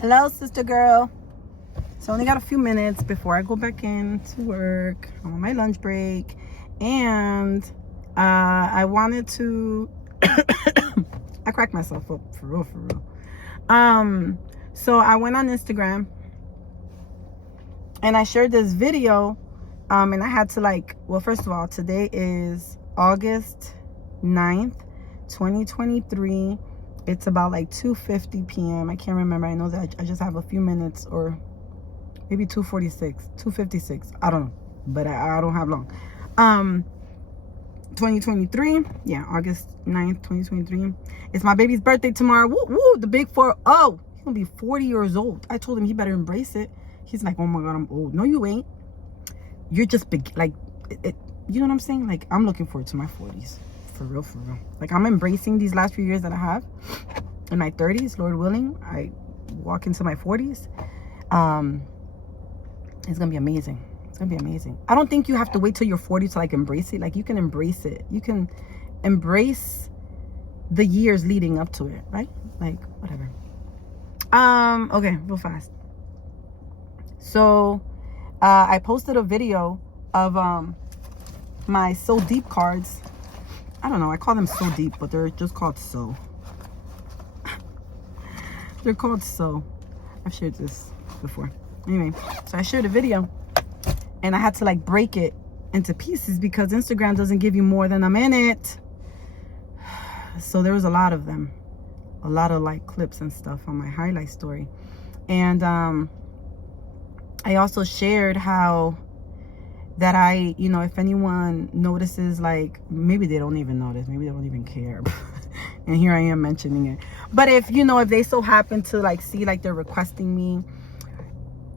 Hello, sister girl. So I only got a few minutes before I go back in to work. I'm on my lunch break. And I wanted to I cracked myself up for real. So I went on Instagram and I shared this video. And I had to first of all, today is August 9th, 2023. It's about 2:50 p.m. I can't remember. I know that I just have a few minutes, or maybe 2:56. I don't know, but I don't have long. 2023. Yeah, August 9th, 2023. It's my baby's birthday tomorrow. Woo woo, the big 4. Oh, he's gonna be 40 years old. I told him he better embrace it. He's like, oh my God, I'm old. No, you ain't. You're just big. You know what I'm saying? I'm looking forward to my 40s. For real. I'm embracing these last few years that I have. In my 30s, Lord willing, I walk into my 40s. It's gonna be amazing. It's gonna be amazing. I don't think you have to wait till you're 40 to embrace it. You can embrace it. You can embrace the years leading up to it, right? Whatever. Okay, real fast. So I posted a video of my So Deep cards. I don't know, I call them So Deep, but they're just called So. They're called So. I've shared this before. Anyway, so I shared a video and I had to break it into pieces because Instagram doesn't give you more than a minute. So there was a lot of them. A lot of clips and stuff on my highlight story. And I also shared how that if anyone notices, maybe they don't even notice, maybe they don't even care. And here I am mentioning it. But if they so happen to see they're requesting me,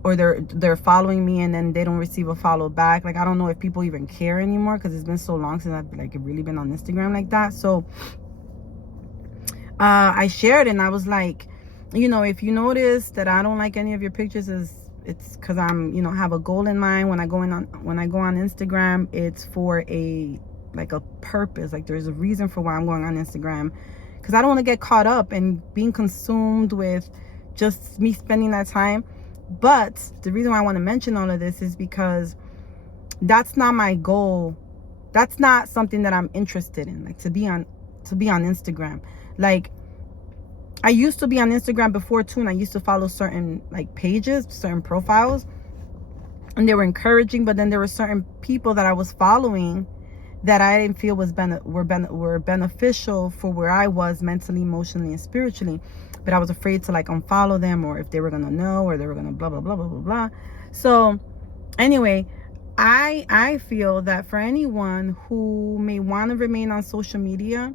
or they're following me and then they don't receive a follow back, I don't know if people even care anymore, because it's been so long since I've really been on Instagram like that. So I shared and I was like, if you notice that I don't like any of your pictures, it's because I'm have a goal in mind. When I go on Instagram, it's for a purpose. There's a reason for why I'm going on Instagram, because I don't want to get caught up and being consumed with just me spending that time. But the reason why I want to mention all of this is because that's not my goal. That's not something that I'm interested in, to be on Instagram. I used to be on Instagram before too, and I used to follow certain pages, certain profiles, and they were encouraging. But then there were certain people that I was following that I didn't feel were beneficial for where I was mentally, emotionally, and spiritually. But I was afraid to unfollow them, or if they were gonna know, or they were gonna blah blah blah blah blah blah. So anyway, I feel that for anyone who may want to remain on social media,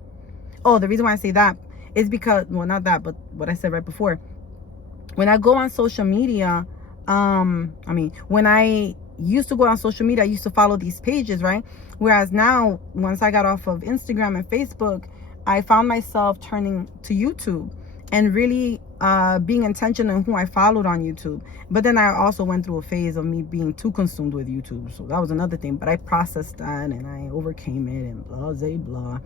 the reason why I say that is because, well, not that, but what I said right before. When I go on social media, when I used to go on social media, I used to follow these pages, right? Whereas now, once I got off of Instagram and Facebook, I found myself turning to YouTube and really being intentional in who I followed on YouTube. But then I also went through a phase of me being too consumed with YouTube. So that was another thing. But I processed that and I overcame it and blah, blah, blah.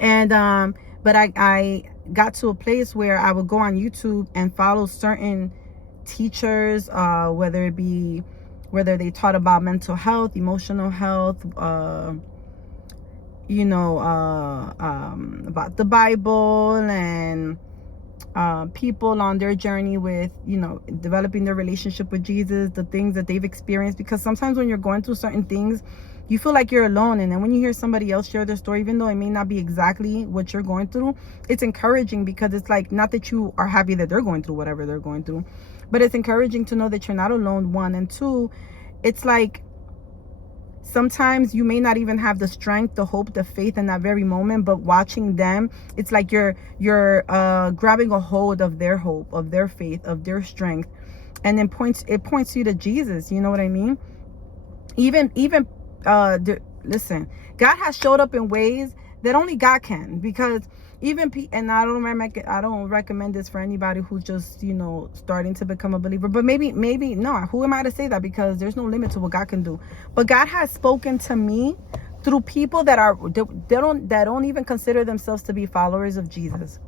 And, but I got to a place where I would go on YouTube and follow certain teachers, whether they taught about mental health, emotional health, about the Bible, and people on their journey with, developing their relationship with Jesus, the things that they've experienced. Because sometimes when you're going through certain things, you feel like you're alone. And then when you hear somebody else share their story, even though it may not be exactly what you're going through, it's encouraging, because it's not that you are happy that they're going through whatever they're going through, but it's encouraging to know that you're not alone, one. And two, it's sometimes you may not even have the strength, the hope, the faith in that very moment, but watching them, it's you're grabbing a hold of their hope, of their faith, of their strength, and then it points you to Jesus. You know what I mean? Even listen, God has showed up in ways that only God can, because and I don't recommend this for anybody who's just starting to become a believer, but maybe no, who am I to say that, because there's no limit to what God can do. But God has spoken to me through people that don't even consider themselves to be followers of Jesus.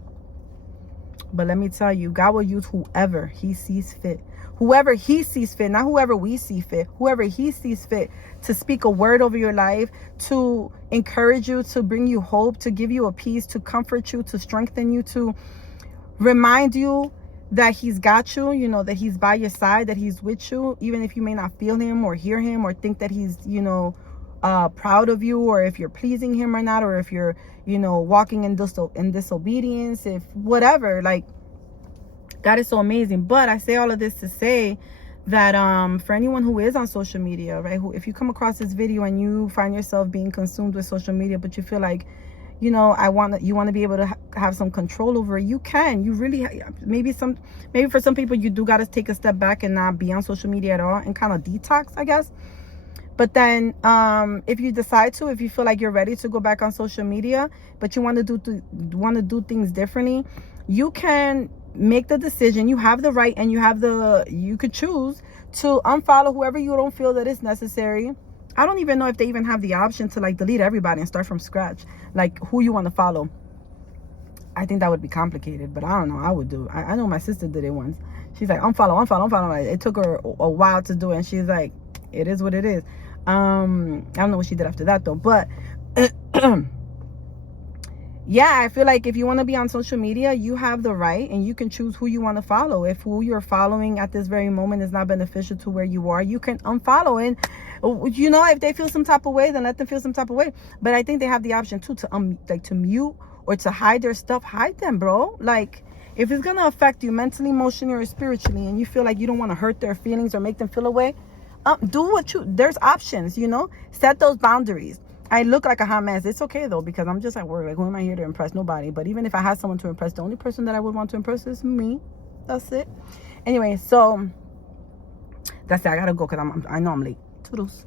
But let me tell you, God will use whoever he sees fit. Whoever he sees fit, not whoever we see fit. Whoever he sees fit to speak a word over your life, to encourage you, to bring you hope, to give you a peace, to comfort you, to strengthen you, to remind you that he's got you, you know, that he's by your side, that he's with you, even if you may not feel him or hear him or think that he's, you know, proud of you, or if you're pleasing him or not, or if you're, you know, walking in disobedience, if whatever. Like, God is so amazing. But I say all of this to say that for anyone who is on social media, right, who, if you come across this video and you find yourself being consumed with social media, but you feel like, you know, you want to be able to have some control over it, you can. You really, maybe for some people, you do got to take a step back and not be on social media at all and kind of detox, I guess. But then if you decide to, if you feel like you're ready to go back on social media, but you want to do things differently, you can make the decision. You have the right, and you could choose to unfollow whoever you don't feel that is necessary. I don't even know if they even have the option to like delete everybody and start from scratch, like who you want to follow. I think that would be complicated, but I don't know. I would do. I know my sister did it once. She's like, unfollow. It took her a while to do it, and she's like, it is what it is. I don't know what she did after that though, but yeah, I feel like if you want to be on social media, you have the right, and you can choose who you want to follow. If who you're following at this very moment is not beneficial to where you are, you can unfollow. And you know, if they feel some type of way, then let them feel some type of way. But I think they have the option too to like to mute or to hide their stuff. Hide them, bro. Like, if it's gonna affect you mentally, emotionally, or spiritually, and you feel like you don't want to hurt their feelings or make them feel away, there's options, you know. Set those boundaries. I look like a hot mess. It's okay though, because I'm just at work. Like, who am I here to impress? Nobody. But even if I had someone to impress, the only person that I would want to impress is me. That's it. Anyway, so that's it. I gotta go because I know I'm late. Toodles.